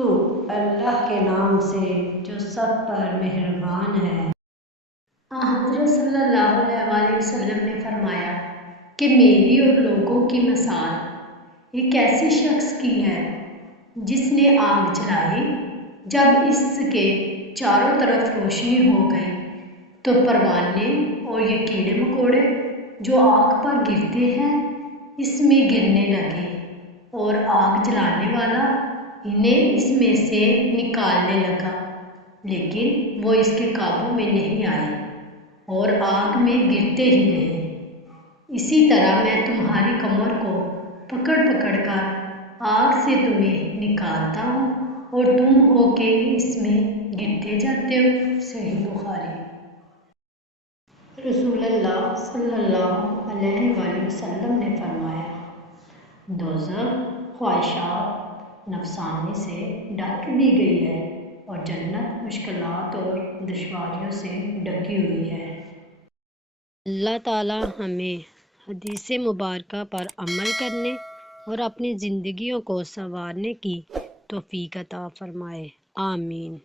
اللہ کے نام سے جو سب پر مہربان ہے۔ حضرت صلی اللہ علیہ وسلم نے فرمایا کہ میری اور لوگوں کی مثال ایک ایسے شخص کی ہے جس نے آگ جلائی۔ جب اس کے چاروں طرف روشنی ہو گئی تو پروانے اور یہ کیڑے مکوڑے جو آگ پر گرتے ہیں اس میں گرنے لگے اور آگ جلانے والا انہیں اس میں سے نکالنے لگا، لیکن وہ اس کے قابو میں نہیں آئے اور آگ میں گرتے ہی رہے۔ اسی طرح میں تمہاری کمر کو پکڑ پکڑ کر آگ سے تمہیں نکالتا ہوں اور تم ہو کے اس میں گرتے جاتے ہو۔ صحیح بخاری۔ رسول اللہ صلی اللہ علیہ وآلہ وسلم نے فرمایا، دوزخ خواہشات نفسانی سے ڈھک دی گئی ہے اور جنت مشکلات اور دشواریوں سے ڈھکی ہوئی ہے۔ اللہ تعالی ہمیں حدیث مبارکہ پر عمل کرنے اور اپنی زندگیوں کو سنوارنے کی توفیق عطا فرمائے، آمین۔